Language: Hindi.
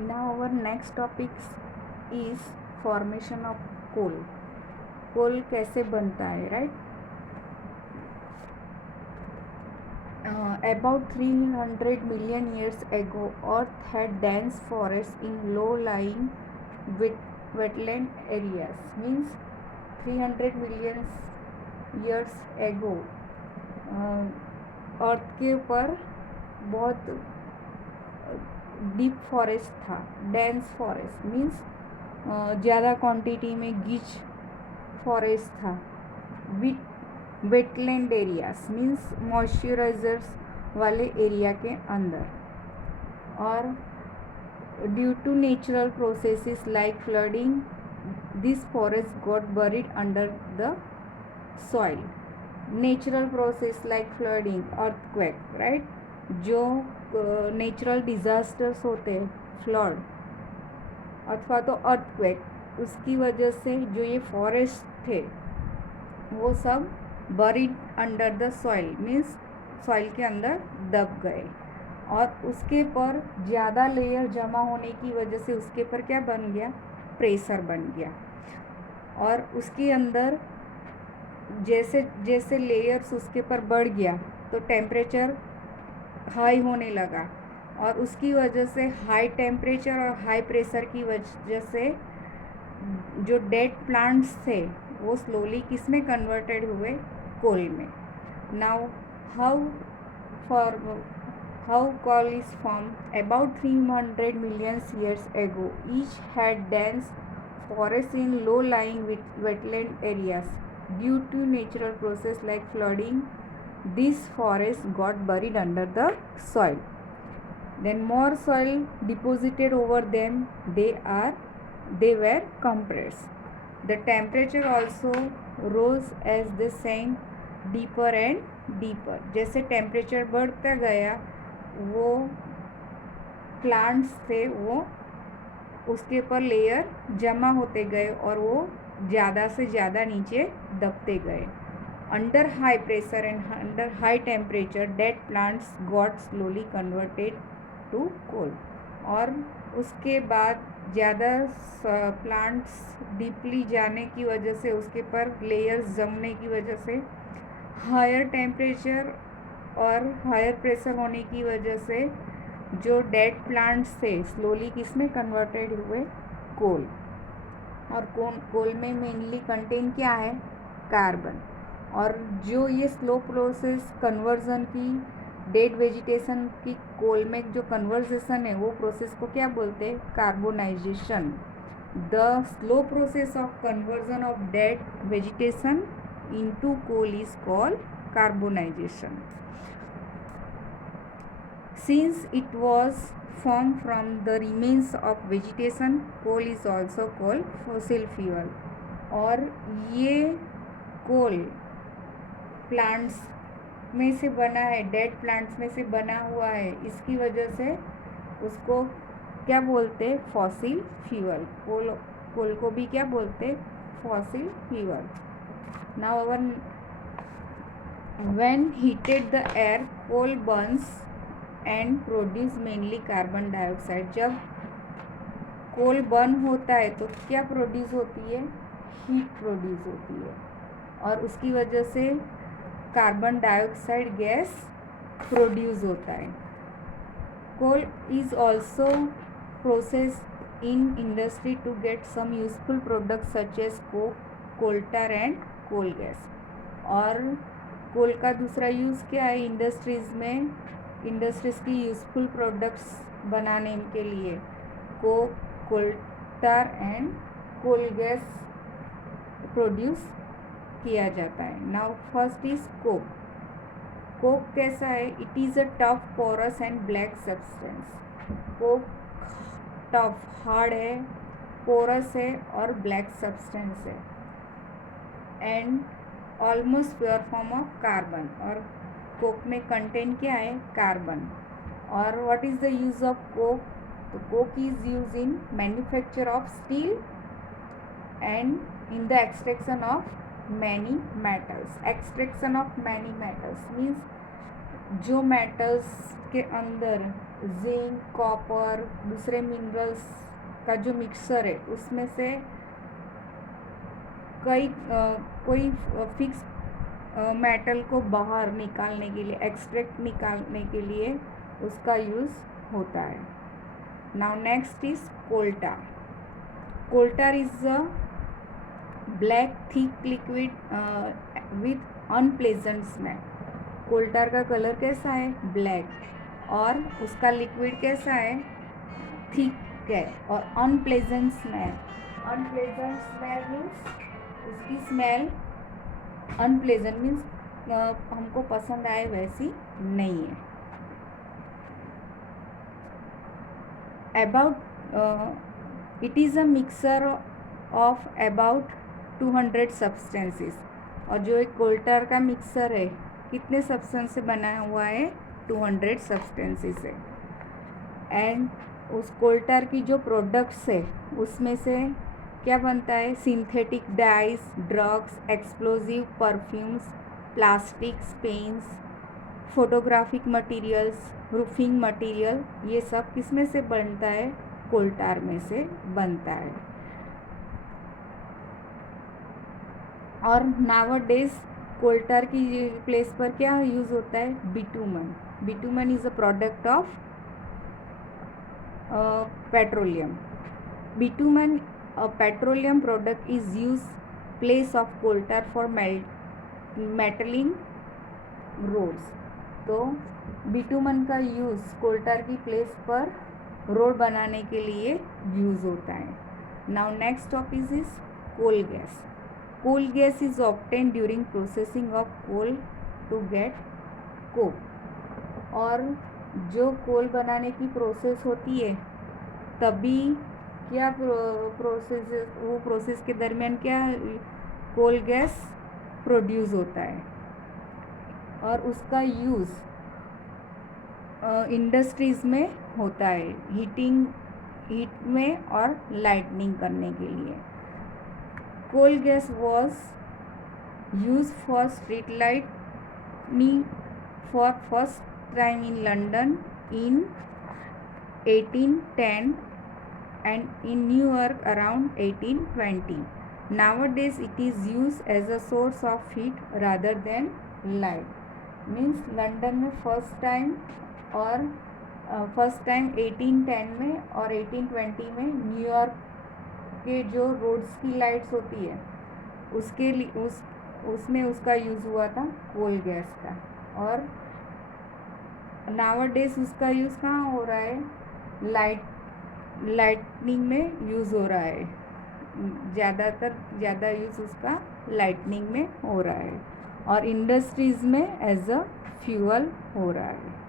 Now our next topic is formation of coal. कोल कैसे बनता है, right? About 300 million years ago, Earth had dense forests in low-lying wetland areas. Means 300 million years ago, earth के ऊपर बहुत डीप फॉरेस्ट था. डेंस फॉरेस्ट मीन्स ज़्यादा क्वांटिटी में गीच फॉरेस्ट था. वेटलैंड एरियाज मीन्स मॉइस्चराइजर्स वाले एरिया के अंदर. और due to natural processes like flooding, this forest got buried under the soil. Natural process like flooding, earthquake, right? जो नेचुरल डिज़ास्टर्स होते हैं, फ्लड अथवा तो अर्थक्वेक, उसकी वजह से जो ये फॉरेस्ट थे वो सब buried under the soil means soil के अंदर दब गए. और उसके पर ज़्यादा लेयर जमा होने की वजह से उसके पर क्या बन गया? प्रेशर बन गया. और उसके अंदर जैसे जैसे लेयर्स उसके पर बढ़ गया तो टेम्परेचर हाई होने लगा. और उसकी वजह से हाई टेम्परेचर और हाई प्रेशर की वजह से जो डेड प्लांट्स थे वो स्लोली किस में कन्वर्टेड हुए? कोल में. Now how coal is formed? About 300 million years ago, each had dense forests in low-lying wetland areas. Due to natural process like flooding, these forests got buried under the soil. Then more soil deposited over them. They were compressed. The temperature also rose as they sank deeper and deeper. जैसे टेम्परेचर बढ़ता गया वो प्लांट्स थे वो उसके ऊपर लेयर जमा होते गए और वो ज़्यादा से ज़्यादा नीचे दबते गए. Under high pressure and under high temperature dead plants got slowly converted to coal. और उसके बाद ज़्यादा प्लांट्स डीपली जाने की वजह से उसके पर लेयर्स जमने की वजह से हायर टेम्परेचर और हायर प्रेशर होने की वजह से जो डेड प्लांट्स थे स्लोली किस में कन्वर्टेड हुए? कोल. और कोल में मेनली कंटेन क्या है? कार्बन. और जो ये स्लो प्रोसेस कन्वर्जन की डेड वेजिटेशन की कोल में जो कन्वर्जेशन है वो प्रोसेस को क्या बोलते हैं? Carbonisation. The slow process of conversion of dead vegetation into coal is called carbonization. Since it was formed from the remains of vegetation, coal is also called fossil fuel. और ये कोल प्लांट्स में से बना है, डेड प्लांट्स में से बना हुआ है. इसकी वजह से उसको क्या बोलते हैं? Fossil fuel. कोल को भी क्या बोलते हैं? Fossil fuel. Now our when heated the air, coal burns and produce mainly carbon dioxide. जब कोल बर्न होता है तो क्या प्रोड्यूस होती है? हीट प्रोड्यूस होती है. और उसकी वजह से कार्बन डाइऑक्साइड गैस प्रोड्यूस होता है. Coal is also process in industry to get some useful products such as coke, coal tar and coal gas. और कोल का दूसरा यूज़ क्या है? इंडस्ट्रीज़ में इंडस्ट्रीज़ की यूज़फुल प्रोडक्ट्स बनाने के लिए coke, coal tar and coal gas produce किया जाता है. Now first is coke. Coke कैसा है? It is a tough, porous and black substance. Coke tough, hard है, पोरस है और ब्लैक सब्सटेंस है. And almost pure form of carbon. और कोक में कंटेन क्या है? कार्बन. और what is the use of coke? तो coke is use in manufacture of steel and in the extraction of many metals. Extraction of many metals means जो मेटल्स के अंदर जिंक, कॉपर, दूसरे मिनरल्स का जो मिक्सर है उसमें से कोई फिक्स मेटल को बाहर निकालने के लिए, एक्सट्रैक्ट निकालने के लिए उसका यूज़ होता है. Now next is coal tar. Coal tar is a black thick liquid with unpleasant smell. Coal tar का कलर कैसा है? ब्लैक. और उसका लिक्विड कैसा है? थिक है. और unpleasant smell. Unpleasant smell means उसकी स्मेल अनप्लेजेंट मीन्स हमको पसंद आए वैसी नहीं है. About it is a mixer of about 200 substances. और जो एक कोल्टार का मिक्सर है कितने सब्सटेंस से बना हुआ है? 200 सब्सटेंसेस है. एंड उस कोल्टार की जो प्रोडक्ट्स है उसमें से क्या बनता है? Synthetic dies, drugs, explosive, perfumes, plastics, paints, photographic materials, roofing material, ये सब किस में से बनता है? कोल्टार में से बनता है. और नावरडेज कोल्टार की प्लेस पर क्या यूज़ होता है? Bitumen. Bitumen is a product of petroleum. Bitumen, a petroleum product, is used place of coal tar for metalling roads. तो बिटूमन का यूज़ कोल्टार की प्लेस पर रोड बनाने के लिए यूज़ होता है. Now next topic is coal gas. Coal gas is obtain during processing of coal to get coke. और जो कोल बनाने की प्रोसेस होती है तभी क्या वो प्रोसेस के दरमियान क्या कोल गैस प्रोड्यूस होता है. और उसका यूज़ इंडस्ट्रीज़ में होता है हीट में और लाइटनिंग करने के लिए. Coal gas was use for street lightning for first time in London in 1810 and in New York around 1820. Nowadays it is used as a source of heat rather than light. Means London में फर्स्ट टाइम 1810 में और 1820 में न्यूयॉर्क के जो रोड्स की लाइट्स होती है उसके लिए उसमें उसका यूज़ हुआ था कोल गैस का. और नावरडेज उसका यूज़ कहाँ हो रहा है? लाइटनिंग में यूज़ हो रहा है. ज़्यादा यूज़ उसका लाइटनिंग में हो रहा है और इंडस्ट्रीज़ में एज अ फ्यूअल हो रहा है.